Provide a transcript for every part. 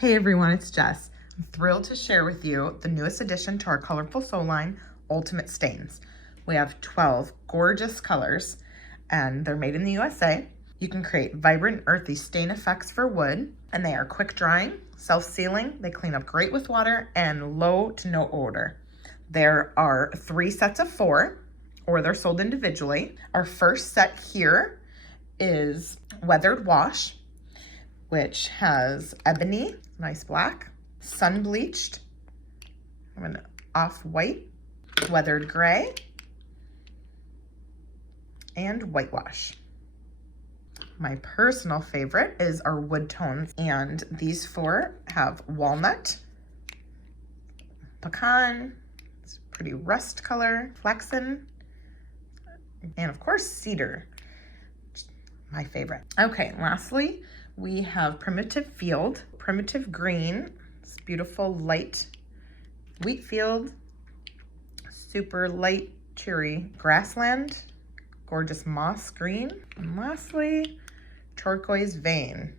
Hey everyone, it's Jess. I'm thrilled to share with you the newest addition to our Colourful Soul line, Ultimate Stains. We have 12 gorgeous colors and they're made in the USA. You can create vibrant, earthy stain effects for wood, and they are quick drying, self-sealing, they clean up great with water, and low to no odor. There are 3 sets of 4, or they're sold individually. Our first set here is Weathered Wash, which has ebony, nice black, sun bleached, an off-white, weathered gray, and whitewash. My personal favorite is our wood tones, and these 4 have walnut, pecan, it's a pretty rust color, flaxen, and of course cedar, my favorite. Okay, lastly, we have Primitive Field, Primitive Green, it's beautiful light wheat field, super light cheery grassland, gorgeous moss green, and lastly, turquoise vein.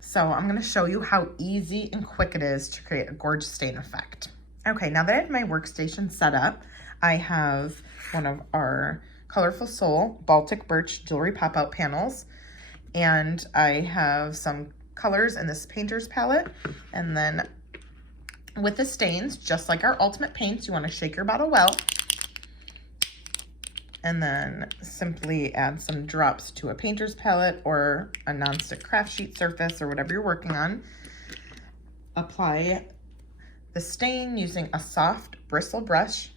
So I'm gonna show you how easy and quick it is to create a gorgeous stain effect. Okay, now that I have my workstation set up, I have one of our Colourful Soul Baltic Birch jewelry pop-out panels, and I have some colors in this painter's palette. And then with the stains, just like our ultimate paints, you want to shake your bottle well, and then simply add some drops to a painter's palette or a nonstick craft sheet surface or whatever you're working on. Apply the stain using a soft bristle brush.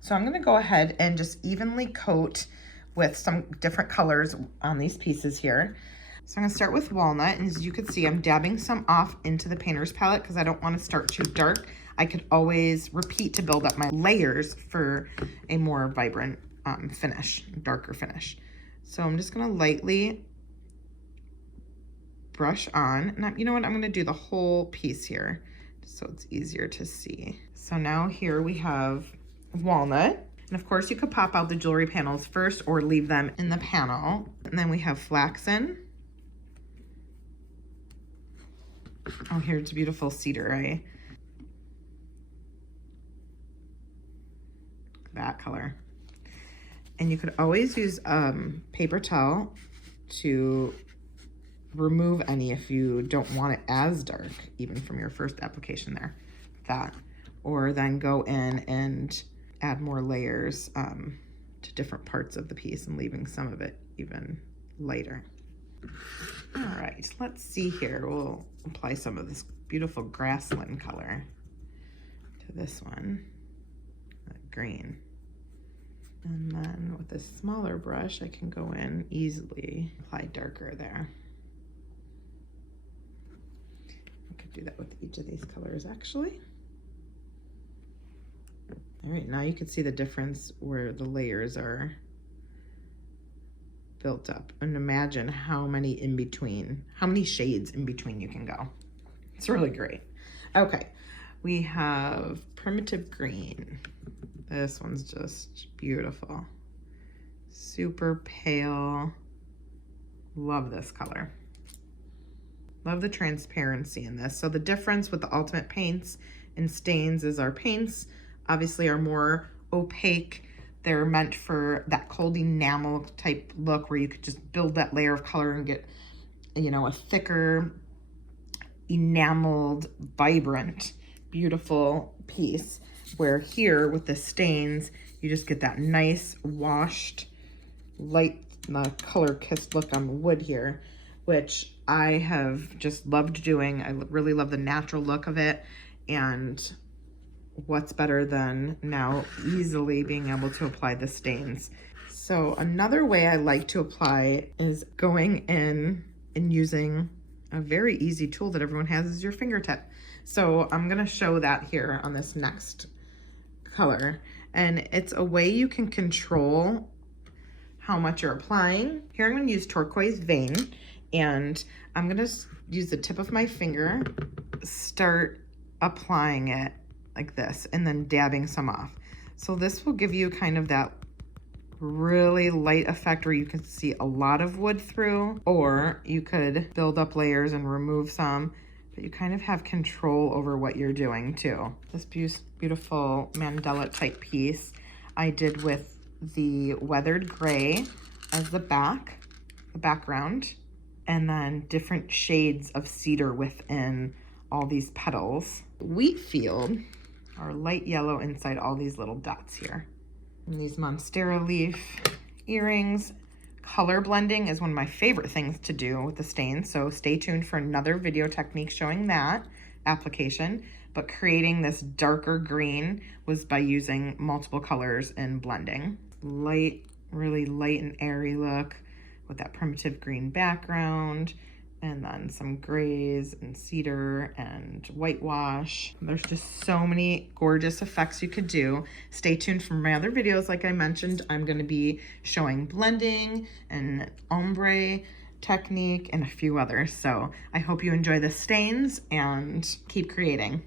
So I'm going to go ahead and just evenly coat with some different colors on these pieces here. So I'm gonna start with walnut, and as you can see, I'm dabbing some off into the painter's palette because I don't want to start too dark. I could always repeat to build up my layers for a more vibrant finish, darker finish. So I'm just gonna lightly brush on. Now, you know what, I'm gonna do the whole piece here so it's easier to see. So now here we have walnut. And of course you could pop out the jewelry panels first or leave them in the panel. And then we have flaxen. Oh, here's beautiful cedar, right? That color. And you could always use paper towel to remove any if you don't want it as dark, even from your first application there. That. Or then go in and add more layers to different parts of the piece and leaving some of it even lighter. All right, let's see here. We'll apply some of this beautiful grassland color to this one, that green. And then with a smaller brush, I can go in easily, apply darker there. I could do that with each of these colors actually. All right, now you can see the difference where the layers are built up. And imagine how many in between, how many shades in between you can go. It's really great. Okay, we have Primitive Green. This one's just beautiful. Super pale. Love this color. Love the transparency in this. So the difference with the Ultimate paints and stains is our paints obviously are more opaque. They're meant for that cold enamel type look where you could just build that layer of color and get, you know, a thicker, enameled, vibrant, beautiful piece. Where here with the stains, you just get that nice washed, light, color-kissed look on the wood here, which I have just loved doing. I really love the natural look of it, and what's better than now easily being able to apply the stains. So another way I like to apply is going in and using a very easy tool that everyone has is your fingertip. So I'm gonna show that here on this next color. And it's a way you can control how much you're applying. Here I'm gonna use turquoise vein, and I'm gonna use the tip of my finger, start applying it like this, and then dabbing some off. So this will give you kind of that really light effect where you can see a lot of wood through, or you could build up layers and remove some. but you kind of have control over what you're doing too. This beautiful mandala type piece I did with the weathered gray as the background, and then different shades of cedar within all these petals. Wheat field are light yellow inside all these little dots here. And these monstera leaf earrings. Color blending is one of my favorite things to do with the stains, so stay tuned for another video technique showing that application. But creating this darker green was by using multiple colors and blending. Light, really light and airy look with that primitive green background, and then some grays and cedar and whitewash. There's just so many gorgeous effects you could do. Stay tuned for my other videos. Like I mentioned, I'm going to be showing blending and ombre technique and a few others. So I hope you enjoy the stains and keep creating.